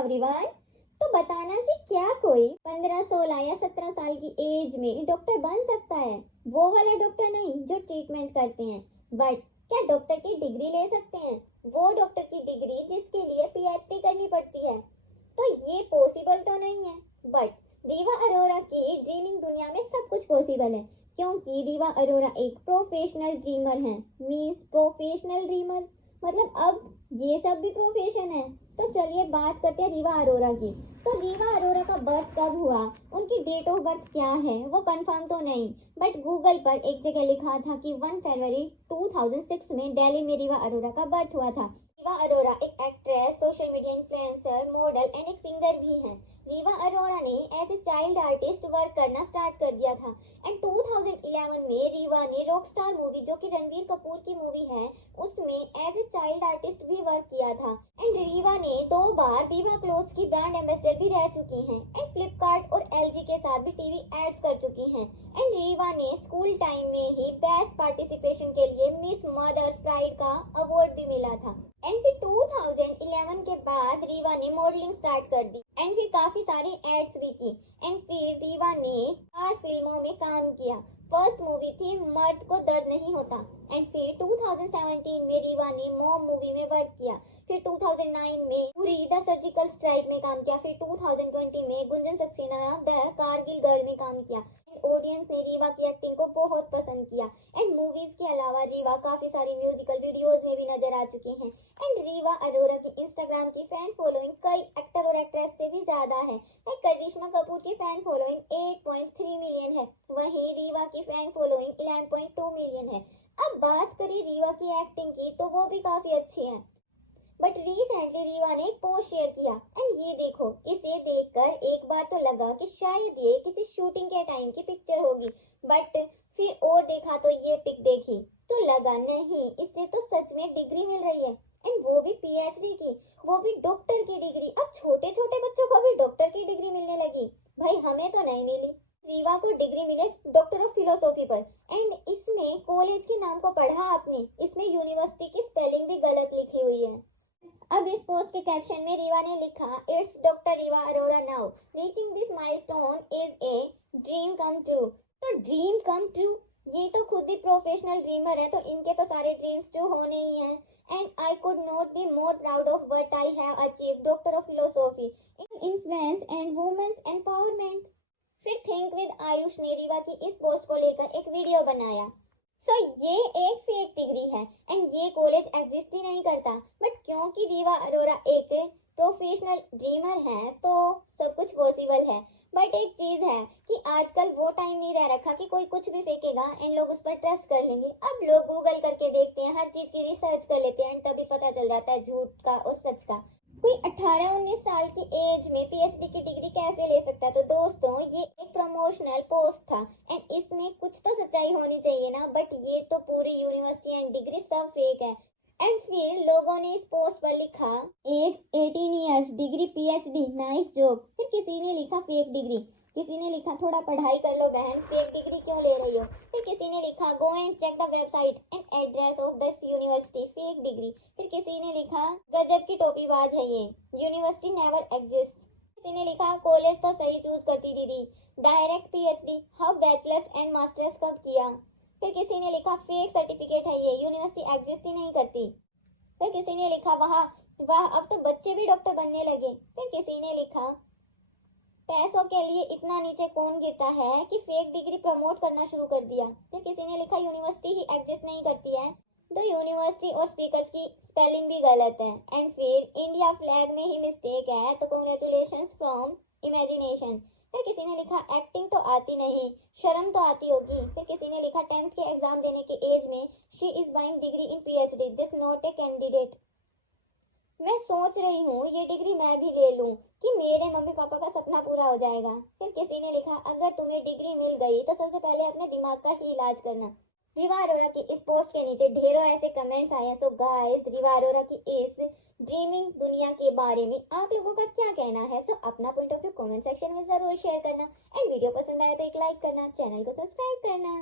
Everyone. तो बताना कि क्या कोई 15, 16 या 17 साल की एज में डॉक्टर बन सकता है? वो वाला डॉक्टर नहीं जो ट्रीटमेंट करते हैं, बट क्या डॉक्टर की डिग्री ले सकते हैं? वो डॉक्टर की डिग्री जिसके लिए पीएचडी करनी पड़ती है। तो ये पॉसिबल तो नहीं है, बट रीवा अरोरा की ड्रीमिंग दुनिया में सब कुछ पॉसिबल है, क्योंकि रीवा अरोरा एक प्रोफेशनल ड्रीमर है। मींस प्रोफेशनल ड्रीमर मतलब अब ये सब भी प्रोफेशन है। तो चलिए बात करते हैं रीवा अरोरा की। तो रीवा अरोरा का बर्थ कब हुआ, उनकी डेट ऑफ बर्थ क्या है, वो कंफर्म तो नहीं, बट गूगल पर एक जगह लिखा था कि 1 फरवरी 2006 में दिल्ली में रीवा अरोरा का बर्थ हुआ था। रीवा अरोरा एक actress, social media influencer, model and एक सिंगर भी हैं। रीवा अरोरा ने as a child artist work करना स्टार्ट कर दिया था एंड 2011 में रीवा ने रॉकस्टार मूवी, जो कि रणबीर कपूर की मूवी है, उसमें एज ए चाइल्ड आर्टिस्ट भी वर्क किया था। एंड रीवा ने 2 बार रीवा क्लोथ्स की ब्रांड एम्बेसडर भी रह चुकी हैं एंड फ्लिपकार्ट और एलजी के साथ भी टीवी एड्स कर चुकी हैं। एंड रीवा ने स्कूल टाइम में ही बेस्ट पार्टिसिपेशन के लिए मिस मदर्स प्राइड का अवार्ड भी मिला था। एंड फिर 2011 के बाद रीवा ने मॉडलिंग स्टार्ट कर दी एंड फिर काफी सारी एड्स भी की। एंड फिर रीवा ने 4 फिल्मों में काम किया। फर्स्ट मूवी थी मर्द को दर्द नहीं होता एंड फिर 2017 में रीवा ने मॉम मूवी में वर्क किया। फिर 2009 में उरी द सर्जिकल स्ट्राइक में काम किया। फिर 2020 में गुंजन सक्सेना द कारगिल गर्ल में काम किया। ऑडियंस ने रीवा की एक्टिंग को बहुत पसंद किया एंड मूवीज के अलावा रीवा काफी सारी म्यूजिकल वीडियोस में भी नजर आ चुकी हैं। एंड रीवा अरोरा की इंस्टाग्राम की फैन फॉलोइंग कई एक्टर और एक्ट्रेस से भी ज्यादा है। करिश्मा कपूर की फैन फॉलोइंग 8.3 मिलियन है, वहीं रीवा की फैन फॉलोइंग 11.2 मिलियन है। अब बात करें रीवा की एक्टिंग की, तो वो भी काफी अच्छी है। बट रिसेंटली रीवा ने एक पोस्ट शेयर किया एंड ये देखो, इसे देखकर एक बार तो लगा कि शायद ये किसी शूटिंग के टाइम की पिक्चर होगी, बट फिर और देखा तो ये पिक देखी तो लगा नहीं, इससे तो सच में डिग्री मिल रही है एंड वो भी पीएचडी की, वो भी डॉक्टर की डिग्री। अब छोटे छोटे बच्चों को भी डॉक्टर की डिग्री मिलने लगी। भाई हमें तो नहीं मिली। रीवा को डिग्री मिले डॉक्टर ऑफ फिलोसॉफी पर एंड इसमें कॉलेज के नाम को पढ़ा आपने, इसमें यूनिवर्सिटी की स्पेलिंग भी गलत लिखी हुई है। अब इस पोस्ट के कैप्शन में रीवा ने लिखा, it's doctor Rewa Arora now, reaching this milestone is a dream come true. तो ड्रीम कम ट्रू, ये तो खुद ही प्रोफेशनल ड्रीमर है, तो इनके तो सारे ड्रीम्स ट्रू होने ही हैं। And I could not be more proud of what I have achieved, doctor of philosophy in influence and women's empowerment. फिर थिंक विद आयुष ने रीवा की इस पोस्ट को लेकर एक वीडियो बनाया। सो ये एक फेक डिग्री है एंड ये कॉलेज एग्जिस्ट ही नहीं करता, बट क्योंकि रीवा अरोरा एक प्रोफेशनल ड्रीमर है तो सब कुछ पॉसिबल है। बट एक चीज है कि आजकल वो टाइम नहीं रह रखा कि कोई कुछ भी फेंकेगा एंड लोग उस पर ट्रस्ट कर लेंगे। अब लोग गूगल करके देखते हैं, हर चीज की रिसर्च कर लेते हैं एंड तभी पता चल जाता है झूठ का और सच का। कोई 18-19 साल की एज में पीएचडी की डिग्री कैसे ले सकता है? तो दोस्तों ये एक प्रमोशनल पोस्ट था एंड इसमें कुछ तो सच्चाई होनी चाहिए ना, बट ये तो पूरी यूनिवर्सिटी एंड डिग्री सब फेक है। एंड फिर लोगों ने इस पोस्ट पर लिखा, age 18 years, degree PhD, nice job. फिर किसी ने लिखा फेक डिग्री, किसी ने लिखा थोड़ा पढ़ाई कर लो बहन, फेक डिग्री क्यों ले रही हो। फिर किसी ने लिखा go and check the website and address of this university, fake degree. फिर किसी ने लिखा गजब की टोपीबाज है ये, यूनिवर्सिटी नेवर एग्जिस्ट। किसी ने लिखा कॉलेज तो सही चूज करती दीदी, direct PhD, how bachelors and masters कब किया। फिर किसी ने लिखा फेक सर्टिफिकेट है ये, यूनिवर्सिटी एग्जिस्ट ही नहीं करती। फिर किसी ने लिखा वाह अब तो बच्चे भी डॉक्टर बनने लगे। फिर किसी ने लिखा पैसों के लिए इतना नीचे कौन गिरता है कि फेक डिग्री प्रमोट करना शुरू कर दिया। फिर किसी ने लिखा यूनिवर्सिटी ही एग्जिस्ट नहीं करती है, तो यूनिवर्सिटी और स्पीकर्स की स्पेलिंग भी गलत है। एंड फिर इंडिया फ्लैग में ही मिस्टेक है, तो कांग्रेचुलेशंस फ्रॉम इमेजिनेशन। फिर किसी ने लिखा एक्टिंग तो आती नहीं, शर्म तो आती होगी। फिर किसी ने लिखा 10th के एग्जाम देने के एज में she is buying degree in PhD, this not a candidate. मैं सोच रही हूँ ये डिग्री मैं भी ले लूँ कि मेरे मम्मी पापा का सपना पूरा हो जाएगा। फिर किसी ने लिखा अगर तुम्हें डिग्री मिल गई तो सबसे पहले अपने दिमाग का ही इलाज करना। रीवा अरोरा की इस पोस्ट के नीचे ढेरों ऐसे कमेंट्स आए। सो गाइस, रीवा अरोरा की इस ड्रीमिंग दुनिया के बारे में आप लोगों का क्या कहना है? सो अपना point of view comment section में जरूर शेयर करना एंड वीडियो पसंद आए तो एक लाइक करना, चैनल को सब्सक्राइब करना।